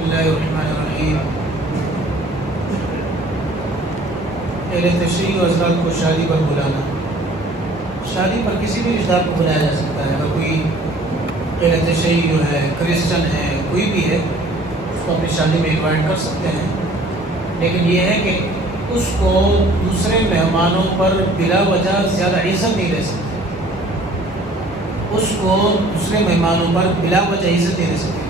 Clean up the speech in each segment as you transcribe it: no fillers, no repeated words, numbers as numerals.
اللہ الرحمن الرحیم۔ اہل تشریع و حضرات کو شادی پر بلانا، شادی پر کسی بھی رشتہ دار کو بلایا جا سکتا ہے۔ اگر کوئی اہل تشریع جو ہے، کرسچن ہے، کوئی بھی ہے، اس کو اپنی شادی میں انوائٹ کر سکتے ہیں، لیکن یہ ہے کہ اس کو دوسرے مہمانوں پر بلا وجہ زیادہ عزت نہیں دے سکتے، اس کو دوسرے مہمانوں پر بلا وجہ عزت نہیں دے سکتے۔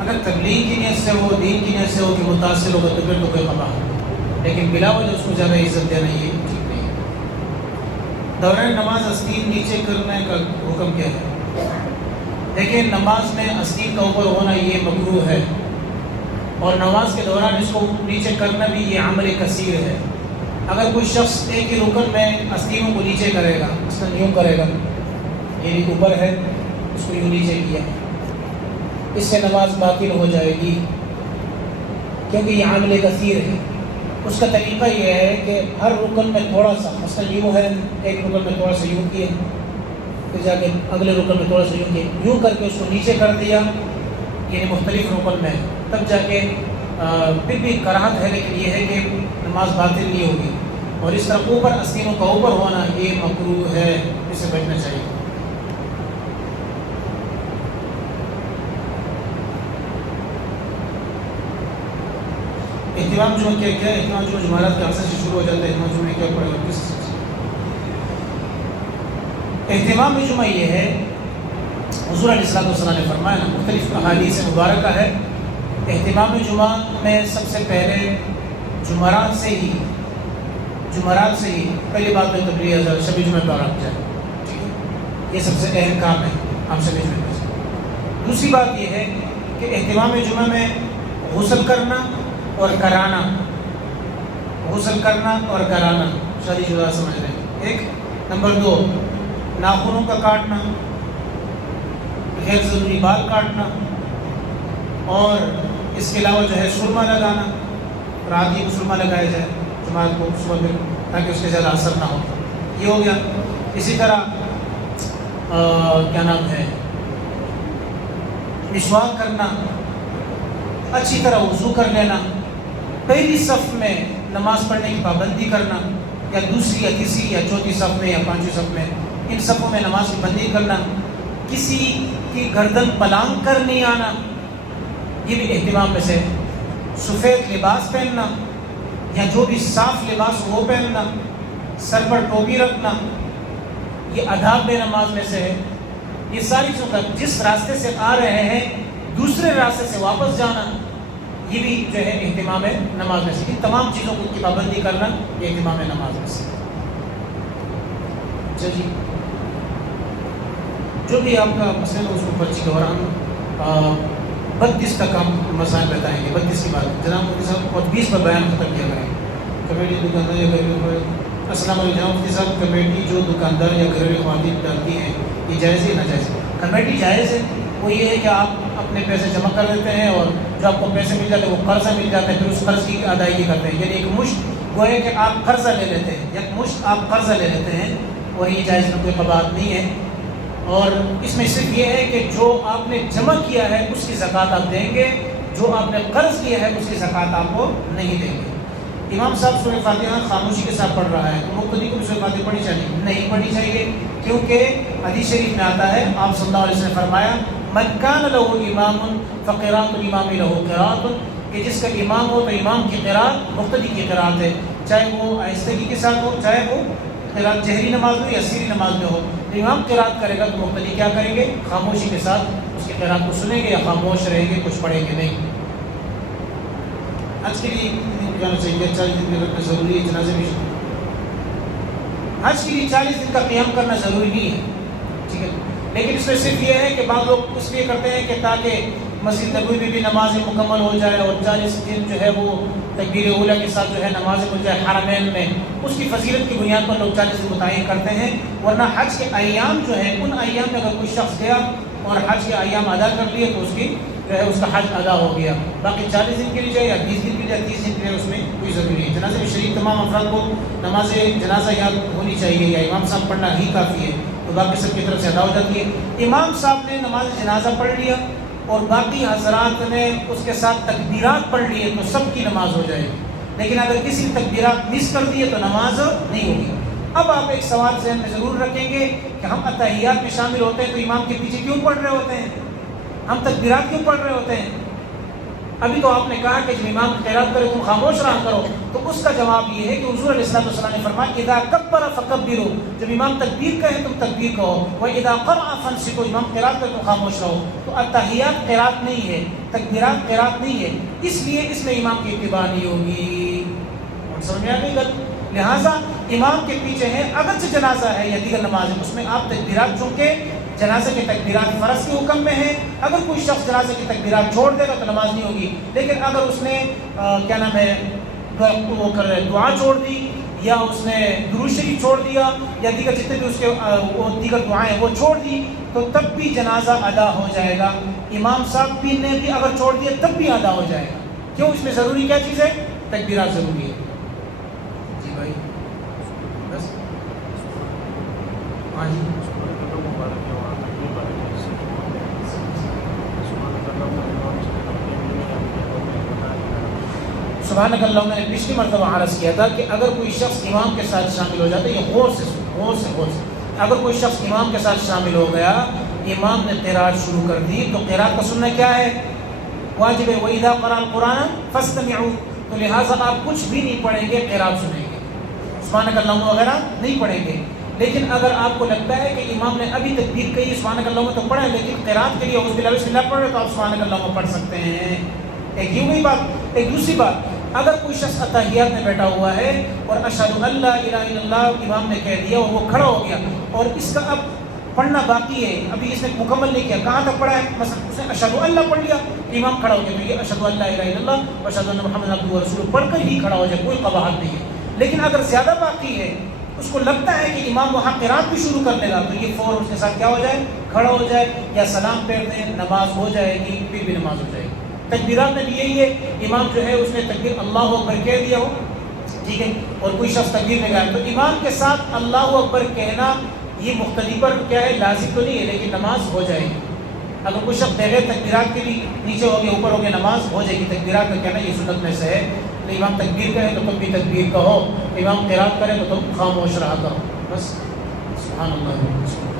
اگر تبلیغ کی نیت سے ہو، دین کی نیت سے ہو کہ متاثر ہوگا تو پھر تو کوئی خبر ہو، لیکن بلا وجہ اس کو زیادہ عزت دینا یہ ٹھیک نہیں ہے۔ دوران نماز آستین نیچے کرنے کا حکم کیا ہے؟ دیکھیں، نماز میں آستین کا اوپر ہونا یہ مکروہ ہے، اور نماز کے دوران اس کو نیچے کرنا بھی یہ عمل کثیر ہے۔ اگر کوئی شخص ایک ہی رکن میں آستینوں کو نیچے کرے گا، مثلا یوں کرے گا، یہ اوپر ہے، اس کو یوں نیچے کیا، اس سے نماز باطل ہو جائے گی، کیونکہ یہ عمل کثیر ہے۔ اس کا طریقہ یہ ہے کہ ہر رکن میں تھوڑا سا، مثلا یوں ہے، ایک رکن میں تھوڑا سا یوں کیا، پھر جا کے اگلے رکن میں تھوڑا سا یوں کیا، یوں کر کے اس کو نیچے کر دیا، یعنی مختلف رکن میں، تب جا کے پھر بھی کراہت ہے، لیکن یہ ہے کہ نماز باطل نہیں ہوگی۔ اور اس طرح اوپر آستینوں کا اوپر ہونا یہ مکروہ ہے، اس سے بچنا چاہیے۔ اہتمام جمعہ کیا ہے؟ اہتمام جمعہ جمعرات کے عصر سے شروع ہو جاتا ہے۔ اہتمام جمعہ کیا پڑے گا؟ اہتمام جمعہ یہ ہے، حضور علیہ السلام نے فرمایا نا، مختلف احادیث مبارکہ ہے، اہتمام جمعہ میں سب سے پہلے جمعرات سے ہی پہلی بات میں تبلیغ شب جمعہ پر آپ جائیں، یہ سب سے اہم کام ہے آپ شب جمعہ پر۔ دوسری بات یہ ہے کہ اہتمام جمعہ میں غسل کرنا اور کرانا، غسل کرنا اور کرانا، شادی شدہ سمجھ رہے ہیں، ایک۔ نمبر 2، ناخنوں کا کاٹنا، غیر ضروری بال کاٹنا، اور اس کے علاوہ جو ہے سرما لگانا، رات ہی کو سرما لگایا جائے جماعت کو صبح میں، تاکہ اس کے زیادہ اثر نہ ہو، یہ ہو گیا۔ اسی طرح کیا نام ہے، مسواک کرنا، اچھی طرح وضو کر لینا، پہلی صف میں نماز پڑھنے کی پابندی کرنا، یا دوسری یا تیسری یا چوتھی صف میں یا پانچویں صف میں، ان صفوں میں نماز کی بندی کرنا، کسی کی گردن پلانگ کر نہیں آنا، یہ بھی اہتمام میں سے۔ سفید لباس پہننا یا جو بھی صاف لباس وہ پہننا، سر پر ٹوپی رکھنا، یہ آداب نماز میں سے ہے۔ یہ ساری چیزوں کا، جس راستے سے آ رہے ہیں دوسرے راستے سے واپس جانا، یہ بھی جو ہے اہتمام نماز میں سے۔ ان تمام چیزوں کی پابندی کرنا یہ اہتمام نماز میں سے۔ اچھا جی، جو بھی آپ کا مسئلہ اس کو پرچی کے دوران 32 تک ہم مسائل بتائیں گے، 32 کی بات جناب مفتی صاحب، اور 20 پر بیان ختم کیا کریں۔ کمیٹی دکاندار یا گھریلو، السلام علیکم جناب مفتی صاحب، کمیٹی جو دکاندار یا گھریلو خواتین ڈالتی ہیں یہ جائز ہے ناجائز؟ کمیٹی جائز ہے، وہ یہ ہے کہ آپ اپنے پیسے جمع کر دیتے ہیں، اور جو آپ کو پیسے مل جاتے ہیں وہ قرضہ مل جاتا ہے، پھر اس قرض کی ادائیگی کرتے ہیں، یعنی ایک مشت گویا کہ آپ قرضہ لے لیتے ہیں، ایک مشت آپ قرضہ لے لیتے ہیں، اور یہ جائز میں کوئی قباحت نہیں ہے۔ اور اس میں صرف یہ ہے کہ جو آپ نے جمع کیا ہے اس کی زکوٰۃ آپ دیں گے، جو آپ نے قرض کیا ہے اس کی زکوٰۃ آپ کو نہیں دیں گے۔ امام صاحب سورہ فاتحہ خاموشی کے ساتھ پڑھ رہا ہے، تو مقتدی کو بھی سورہ فاتحہ پڑھنی چاہیے؟ نہیں پڑھنی چاہیے، کیونکہ حدیث شریف میں آتا ہے، آپ صلی اللہ علیہ وسلم نے فرمایا، من کان لہ امام فقراۃ الامام لہ قراۃ، کہ جس کا امام ہو تو امام کی قراءت مقتدی کی قراءت ہے، چاہے وہ آہستگی کے ساتھ ہو، چاہے وہ قراءت جہری نماز میں یا سری نماز میں ہو۔ تو امام قراءت کرے گا تو مقتدی کیا کریں گے؟ خاموشی کے ساتھ اس کی قراءت کو سنیں گے یا خاموش رہیں گے، کچھ پڑھیں گے نہیں۔ حج کے لیے جانا چاہیے، 40 دن میں رکھنا ضروری ہے، جنازے میں حج کے لیے 40 دن کا قیام کرنا ضروری نہیں ہے، ٹھیک ہے، لیکن اس میں صرف یہ ہے کہ بعض لوگ اس لیے کرتے ہیں کہ تاکہ مسجد نبوی میں بھی نمازیں مکمل ہو جائے، اور 40 دن جو ہے وہ تکبیر اولیٰ کے ساتھ جو ہے نمازیں ہو جائے حرمین میں، اس کی فضیلت کی بنیاد پر لوگ 40 دن متعین کرتے ہیں۔ ورنہ حج کے ایام جو ہے، ان ایام میں اگر کوئی شخص گیا اور حج کے ایام ادا کر لیے تو اس کی جو ہے اس کا حج ادا ہو گیا۔ باقی 40 دن کے لیے جائے یا 20 دن کے لیے، 30 دن کے لیے، اس میں کوئی ضروری نہیں۔ جنازے میں شریک تمام افراد کو نماز جنازہ یاد ہونی چاہیے، یا امام صاحب پڑھنا ہی کافی ہے، تو باقی سب کی طرف سے ادا ہو جاتی ہے۔ امام صاحب نے نماز جنازہ پڑھ لیا، اور باقی حضرات نے اس کے ساتھ تکبیرات پڑھ لیے تو سب کی نماز ہو جائے گی، لیکن اگر کسی نے تکبیرات مس کر دیے تو نماز نہیں ہوگی۔ اب آپ ایک سوال ذہن میں ضرور رکھیں گے کہ ہم اتحیات میں شامل ہوتے ہیں تو امام کے پیچھے کیوں پڑھ رہے ہوتے ہیں، ہم تکبیرات کیوں پڑھ رہے ہوتے ہیں؟ ابھی تو آپ نے کہا کہ جب امام قرات کرے تم خاموش رہا کرو، تو اس کا جواب یہ ہے کہ حضور علیہ السلام نے فرمایا اذا کبر فکبروا، جب امام تکبیر کہے تم تکبیر کہو، واذا قرأ فانصتوا، امام قرات کرے تم خاموش رہو۔ تو اتحیات قرات نہیں ہے، تکبیرات قرات نہیں ہے، اس لیے اس میں امام کی اتباع نہیں ہوگی۔ سمجھ میں آ گئی بات؟ لہٰذا امام کے پیچھے ہے، اگرچہ جنازہ ہے یا دیگر نماز ہے، اس میں آپ تکبیرات چونکہ جنازے کی تکبیرات فرض کے حکم میں ہیں، اگر کوئی شخص جنازے کی تکبیرات چھوڑ دے گا تو نماز نہیں ہوگی، لیکن اگر اس نے کیا نام ہے دعا چھوڑ دی، یا اس نے درود شریف چھوڑ دیا، یا دیگر جتنے بھی اس کے دیگر دعائیں وہ چھوڑ دی، تو تب بھی جنازہ ادا ہو جائے گا۔ امام صاحب بھی نے بھی اگر چھوڑ دیا تب بھی ادا ہو جائے گا۔ کیوں؟ اس میں ضروری کیا چیز ہے؟ تکبیرات ضروری ہے۔ جی بھائی بس ہاں جی سبحانک اللہم، میں نے پچھلی مرتبہ عرض کیا تھا کہ اگر کوئی شخص امام کے ساتھ شامل ہو جاتا ہے، یہ غور سے اگر کوئی شخص امام کے ساتھ شامل ہو گیا، امام نے قرات شروع کر دی تو قرات کا سننا کیا ہے؟ واجب ہے۔ وَإِذَا قَرَأَ الْقُرْآنَ فَاسْتَمِعُوا، تو لہٰذا آپ کچھ بھی نہیں پڑھیں گے، قرات سنیں گے، سبحانک اللہم وغیرہ نہیں پڑھیں گے۔ لیکن اگر آپ کو لگتا ہے کہ امام نے ابھی تکبیر کہی، سبحانک اللہم تو پڑھیں، لیکن قرات کے لیے اعوذ باللہ بسم اللہ پڑھ رہے تو آپ سبحانک اللہم پڑھ سکتے ہیں۔ ایک یہ ہوئی بات۔ ایک دوسری بات، اگر کوئی شخص اتحیات میں بیٹھا ہوا ہے اور اشہد ان لا الہ الا اللہ امام نے کہہ دیا اور وہ کھڑا ہو گیا، اور اس کا اب پڑھنا باقی ہے، ابھی اس نے مکمل نہیں کیا، کہاں تک پڑھا ہے؟ مثلا اس نے اشہد ان لا پڑھ لیا، امام کھڑا ہو گیا، تو یہ اشہد ان لا الہ الا اللہ و اشہد ان محمد عبدہ ورسولہ پڑھ کر ہی کھڑا ہو جائے، کوئی قباحت نہیں ہے۔ لیکن اگر زیادہ باقی ہے، اس کو لگتا ہے کہ امام وہاں قرات بھی شروع کر لے گا، تو یہ فوراً اس کے ساتھ کیا ہو جائے؟ کھڑا ہو جائے، یا سلام پھیر دیں، نماز ہو جائے گی، پھر بھی نماز ہو جائے گی۔ تکبیرات میں بھی یہی ہے، امام جو ہے اس نے تکبیر اللہ اکبر کہہ دیا ہو، ٹھیک ہے، اور کوئی شخص تکبیر میں گیا تو امام کے ساتھ اللہ اکبر کہنا یہ مختلف پر کیا ہے؟ لازم تو نہیں ہے، لیکن نماز ہو جائے گی۔ اگر کوئی شخص بغیر تکبیرات کے بھی نیچے ہو گیا اوپر ہو گیا، نماز ہو جائے گی۔ تکبیرات کا کہنا یہ سنت میں سے ہے، تو امام تکبیر کرے تو تم بھی تکبیر کہو، امام قرات کرے تو تم خاموش رہا کرو، بس۔ سبحان اللہ۔